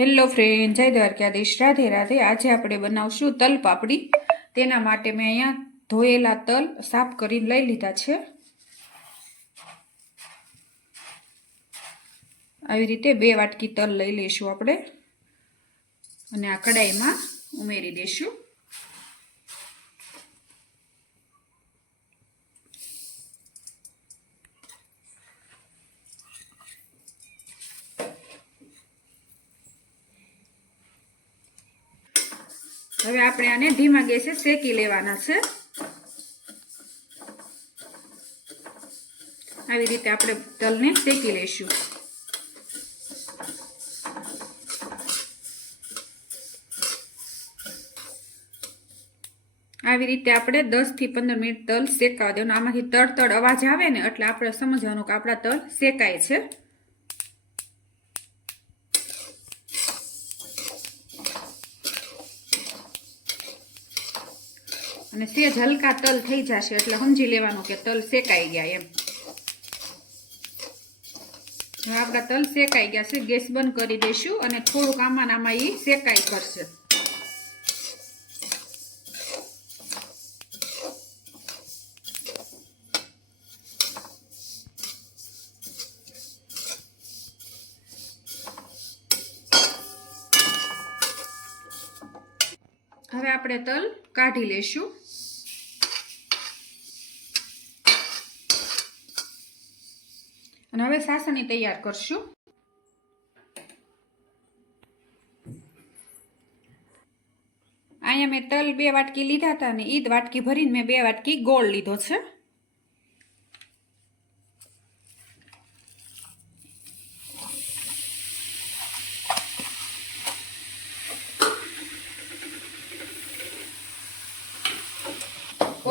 Hello friend જય દ્વારકાધીશ. રાધે રાધે, આજે આપણે બનાવશું તલ પાપડી. તેના માટે મેં અહીંયા ધોયેલા તલ સાફ કરીને લઈ લીધા છે. આવી રીતે બે વાટકી તલ લઈ લઈશું આપણે. અને આ કડાઈમાં ઉમેરી દઈશું. હવે આપણે આને ધીમા ગેસે શેકી લેવાના છે. આવી રીતે આપણે તલને શેકી લઈશું. આવી રીતે આપણે દસથી પંદર મિનિટ તલ શેકાવા દેવાનું. આમાંથી તડતડ અવાજ આવે ને એટલે આપણે સમજવાનું કે આપણા તલ શેકાય છે. અને સેજ હલકા તલ થઈ જશે એટલે સમજી લેવાનું કે તલ શેકાઈ ગયા એમ. આપણા તલ શેકાઈ ગયા છે, ગેસ બંધ કરી દઈશું અને થોડુંક આમાં આમાં એ શેકાઈ કરશે. હવે આપણે તલ કાઢી લેશું અને હવે સાસણી તૈયાર કરશું. અહીંયા મેં તલ બે વાટકી લીધા હતા અને ઈદ વાટકી ભરીને મેં બે વાટકી ગોળ લીધો છે.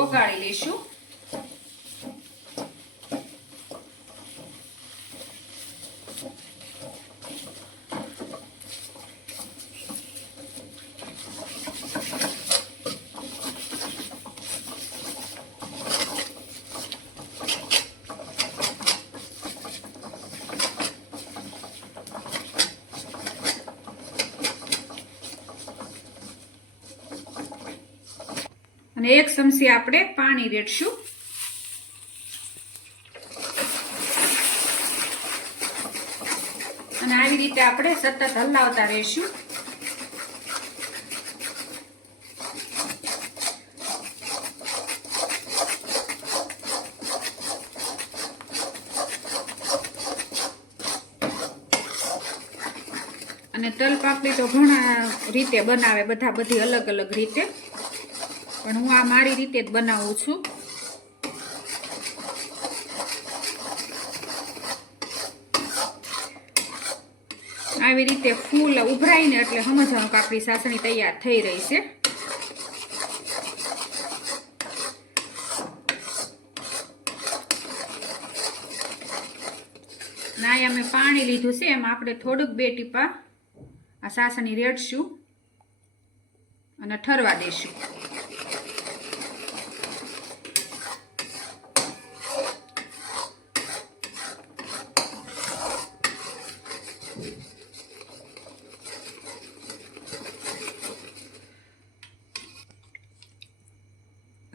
ઓગાળી લઈશું. અને એક ચમચી આપણે પાણી રેડશું. અને આવી રીતે આપણે સતત હલાવતા રહીશું. અને તલ પાપડી તો ઘણા રીતે બનાવે, બધા બધી અલગ અલગ રીતે. પણ હું આ મારી રીતે જ બનાવું છું. આવી રીતે ફૂલ ઉભરાઈને એટલે સમજવાનું કે આપણી સાસણી તૈયાર થઈ રહી છે. ના અહીંયા મેં પાણી લીધું છે, એમાં આપણે થોડુંક બે ટીપા આ સાસણી રેડશું અને ઠરવા દઈશું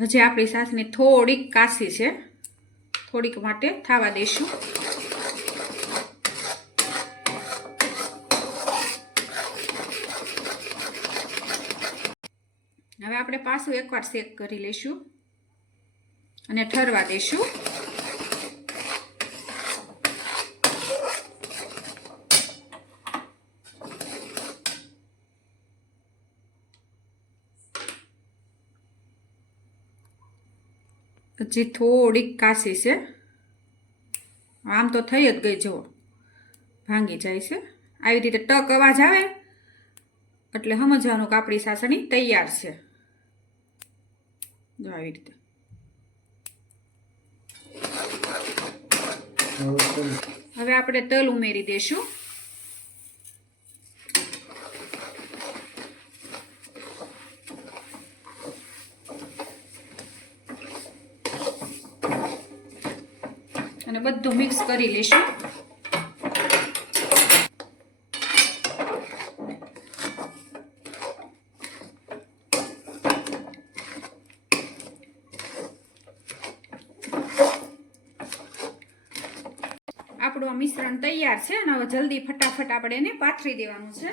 હજી આપણી સાસને થોડીક કાશી છે. થોડીક માટે થવા દઈશું. હવે આપણે પાછું એકવાર શેક કરી લઈશું અને ઠરવા દઈશું. હજી થોડીક કાશી છે. આમ તો થઈ જ ગઈ જુઓ. ભાંગી જાય છે. આવી રીતે ટક અવાજ આવે એટલે સમજવાનું કે આપણી સાસણી તૈયાર છે. જો આવી રીતે. હવે આપણે તલ ઉમેરી દઈશું અને બધું મિક્સ કરી લઈશું. આપણું આ મિશ્રણ તૈયાર છે અને હવે જલ્દી ફટાફટ આપણે એને પાથરી દેવાનું છે.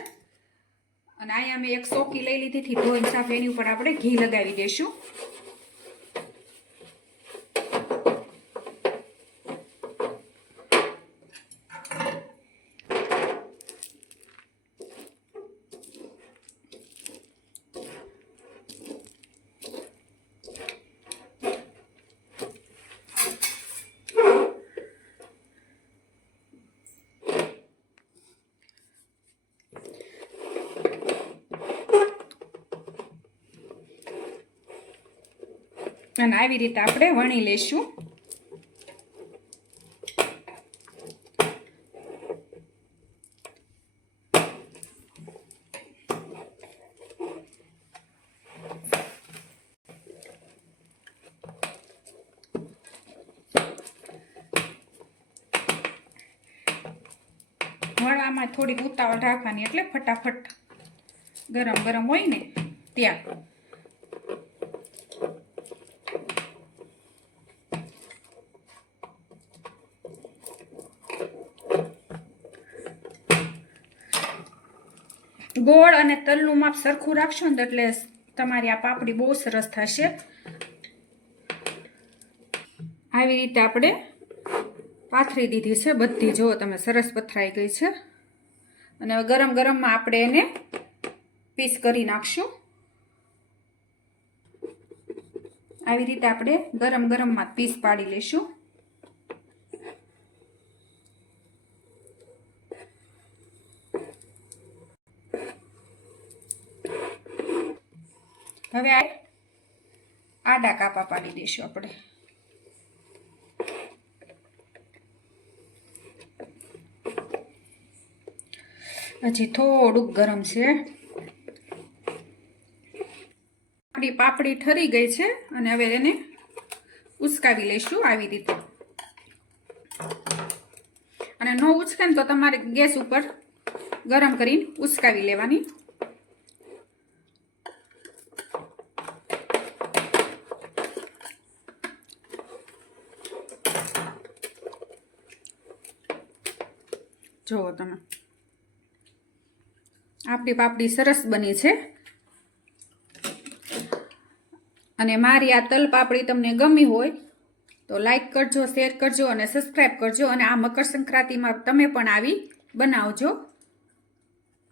અને અહીંયા મેં એક સોકી લઈ લીધી હતી, ધોઈને સાફ એની ઉપર આપણે ઘી લગાવી દઈશું. અને આવી રીતે આપણે વણી લઈશું. વણવામાં થોડીક ઉતાવળ રાખવાની એટલે ફટાફટ ગરમ ગરમ હોય ને ત્યાં. ગોળ અને તલનું માપ સરખું રાખશો ને એટલે તમારી આ પાપડી બહુ સરસ થશે. આવી રીતે આપણે પાથરી દીધી છે બધી. જો તમે સરસ પથરાઈ ગઈ છે. અને ગરમ ગરમમાં આપણે એને પીસ કરી નાખશું. આવી રીતે આપણે ગરમ ગરમમાં પીસ પાડી લઈશું. હવે આડા કાપા પાડી દઈશું આપણે. હજી થોડુંક ગરમ છે. આપણી પાપડી ઠરી ગઈ છે અને હવે એને ઉચકાવી લઈશું આવી રીતે. અને ન ઉચકે તો તમારે ગેસ ઉપર ગરમ કરીને ઉચકાવી લેવાની. જુઓ તમે. આપણી પાપડી સરસ બની છે. અને મારી આ તલ પાપડી તમને ગમી હોય તો લાઈક કરજો શેર કરજો અને સબસ્ક્રાઈબ કરજો અને આ મકર સંક્રાંતિમાં તમે પણ આવી બનાવજો.